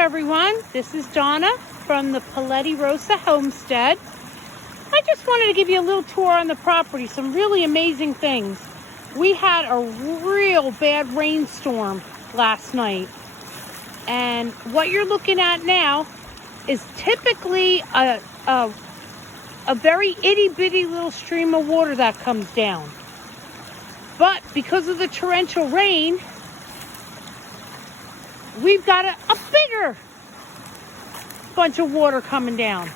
everyone, this is Donna from the Paletti Rosa Homestead. I just wanted to give you a little tour on the property, some really amazing things. We had a real bad rainstorm last night, and what you're looking at now is typically a very itty-bitty little stream of water that comes down. But because of the torrential rain, we've got a bigger bunch of water coming down.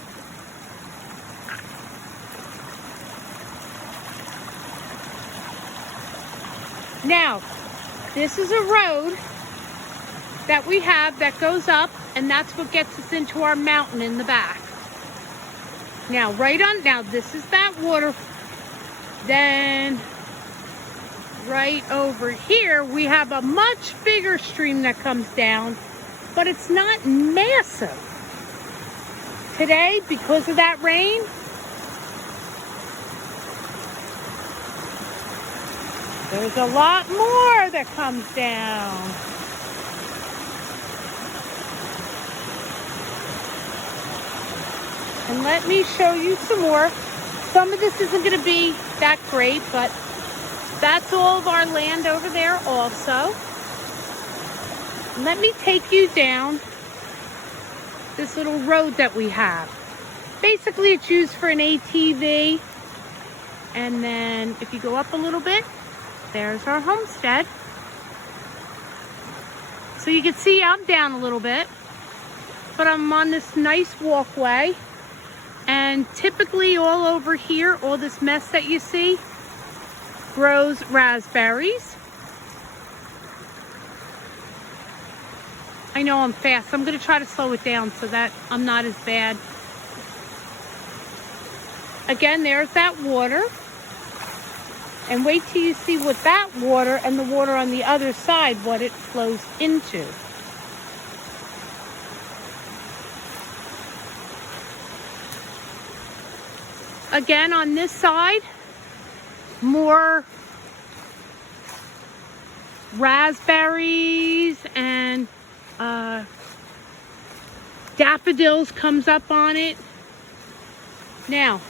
Now, this is a road that we have that goes up, and that's what gets us into our mountain in the back. Now, this is that water. Then right over here, we have a much bigger stream that comes down, but it's not massive. Today, because of that rain, there's a lot more that comes down. And let me show you some more. Some of this isn't going to be that great, but that's all of our land over there also. Let me take you down this little road that we have. Basically, it's used for an ATV. And then if you go up a little bit, there's our homestead. So you can see I'm down a little bit, but I'm on this nice walkway. And typically all over here, all this mess that you see, grows raspberries. I know I'm fast. I'm going to try to slow it down so that I'm not as bad. Again, there's that water. And wait till you see what that water and the water on the other side, what it flows into. Again, on this side, more raspberries and daffodils comes up on it. Now,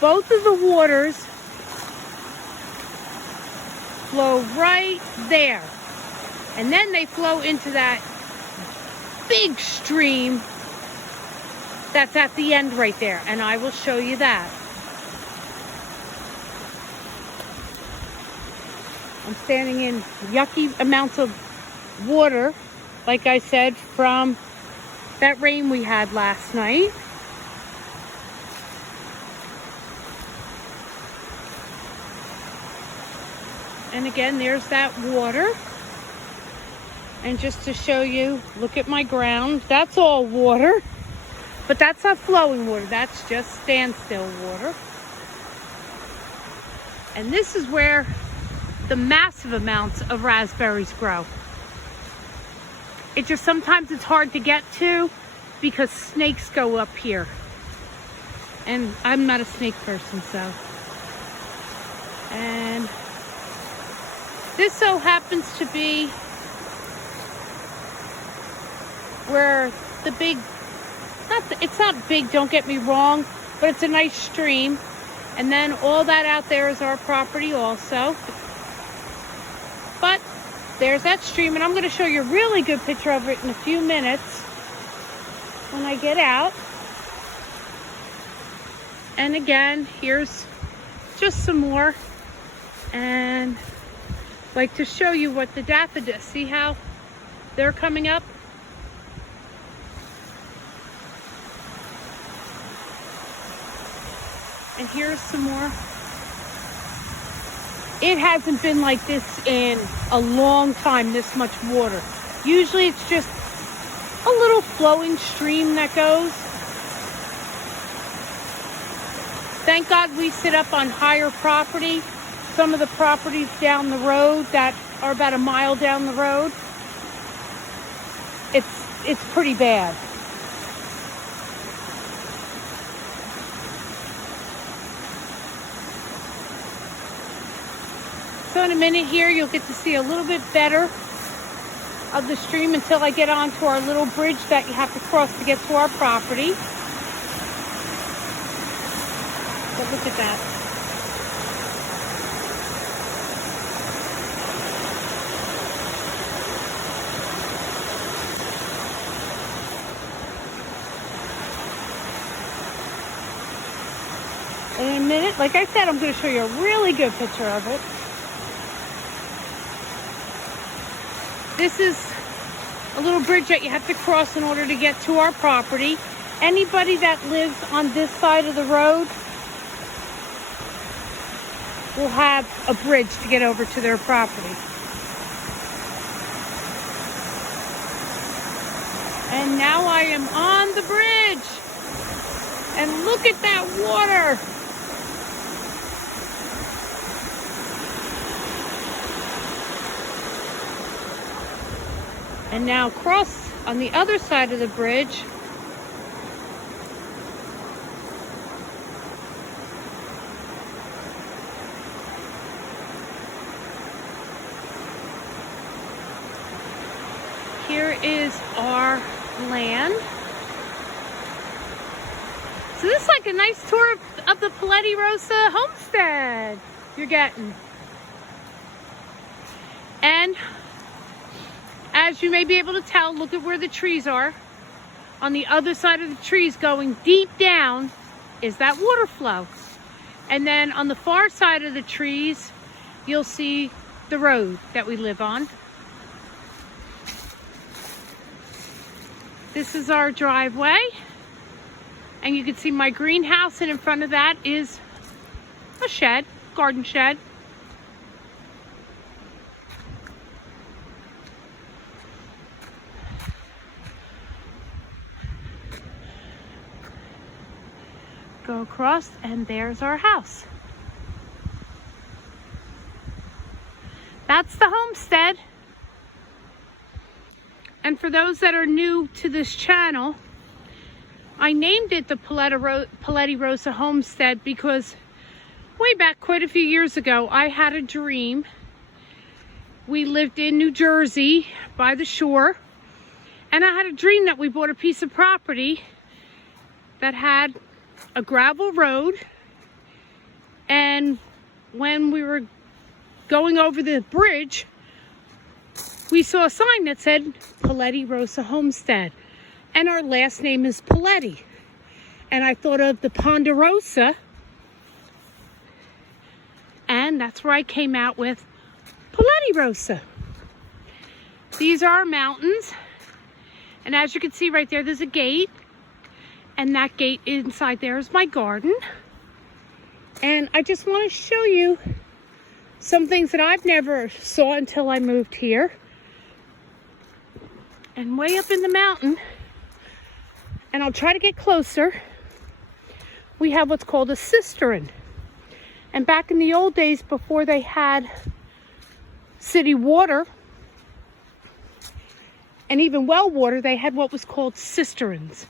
both of the waters flow right there, and then they flow into that big stream that's at the end right there, and I will show you that. I'm standing in yucky amounts of water, like I said, from that rain we had last night. And again, there's that water. And just to show you, look at my ground. That's all water. But that's not flowing water. That's just standstill water. And this is where the massive amounts of raspberries grow. It just sometimes it's hard to get to because snakes go up here. And I'm not a snake person, so. And this so happens to be where the big, it's not big, don't get me wrong, but it's a nice stream. And then all that out there is our property also. But there's that stream, and I'm going to show you a really good picture of it in a few minutes when I get out. And again, here's just some more. And I'd like to show you what the daffodils, see how they're coming up? And here's some more. It hasn't been like this in a long time, this much water. Usually it's just a little flowing stream that goes. Thank God we sit up on higher property. Some of the properties down the road that are about a mile down the road, it's pretty bad. So in a minute here, you'll get to see a little bit better of the stream until I get onto our little bridge that you have to cross to get to our property. But look at that. In a minute, like I said, I'm going to show you a really good picture of it. This is a little bridge that you have to cross in order to get to our property. Anybody that lives on this side of the road will have a bridge to get over to their property. And now I am on the bridge. And look at that water. And now cross on the other side of the bridge. Here is our land. So this is like a nice tour of the Paletti Rosa homestead you're getting. And as you may be able to tell, look at where the trees are. On the other side of the trees going deep down is that water flow. And then on the far side of the trees, you'll see the road that we live on. This is our driveway. And you can see my greenhouse, and in front of that is a shed, garden shed. Go across, and there's our house. That's the homestead. And for those that are new to this channel, I named it the Paletti Rosa Homestead because way back quite a few years ago, I had a dream. We lived in New Jersey by the shore, and I had a dream that we bought a piece of property that had a gravel road, and when we were going over the bridge, we saw a sign that said Paletti Rosa Homestead, and our last name is Paletti, and I thought of the Ponderosa, and that's where I came out with Paletti Rosa. These are our mountains, and as you can see right there, there's a gate. And that gate inside there is my garden. And I just want to show you some things that I've never saw until I moved here. And way up in the mountain, and I'll try to get closer, we have what's called a cistern. And back in the old days, before they had city water and even well water, they had what was called cisterns.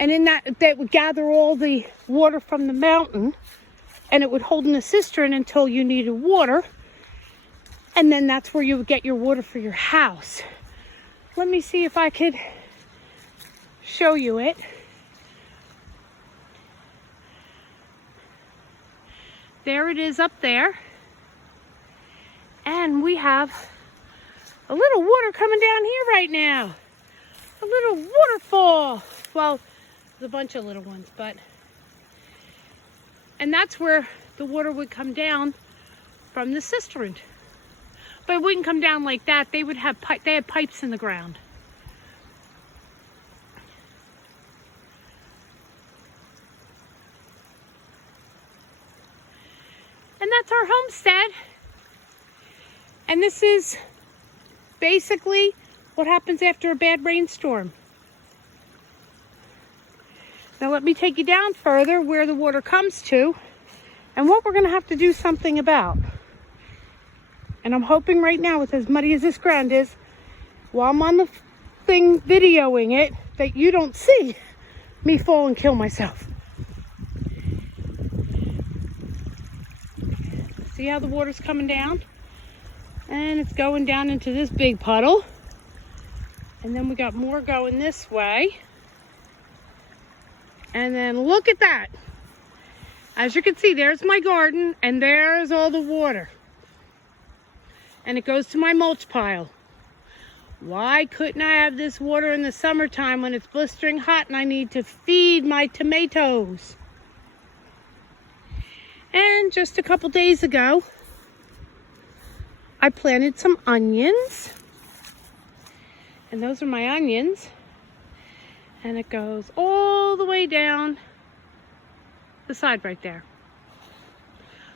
And in that, they would gather all the water from the mountain, and it would hold in a cistern until you needed water. And then that's where you would get your water for your house. Let me see if I could show you it. There it is up there. And we have a little water coming down here right now. A little waterfall. Well, there's a bunch of little ones, and that's where the water would come down from the cistern. But it wouldn't come down like that. They would have they had pipes in the ground. And that's our homestead. And this is basically what happens after a bad rainstorm. Now let me take you down further where the water comes to and what we're going to have to do something about. And I'm hoping right now, with as muddy as this ground is, while I'm on the thing videoing it, that you don't see me fall and kill myself. See how the water's coming down? And it's going down into this big puddle. And then we got more going this way. And then look at that. As you can see, there's my garden and there's all the water. And it goes to my mulch pile. Why couldn't I have this water in the summertime when it's blistering hot and I need to feed my tomatoes? And just a couple days ago, I planted some onions. And those are my onions. And it goes all the way down the side right there.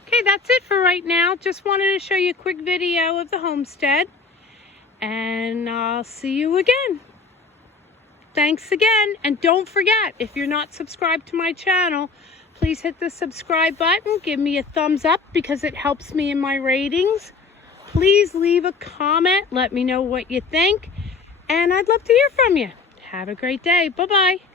Okay, that's it for right now. Just wanted to show you a quick video of the homestead. And I'll see you again. Thanks again. And don't forget, if you're not subscribed to my channel, please hit the subscribe button. Give me a thumbs up because it helps me in my ratings. Please leave a comment. Let me know what you think. And I'd love to hear from you. Have a great day. Bye-bye.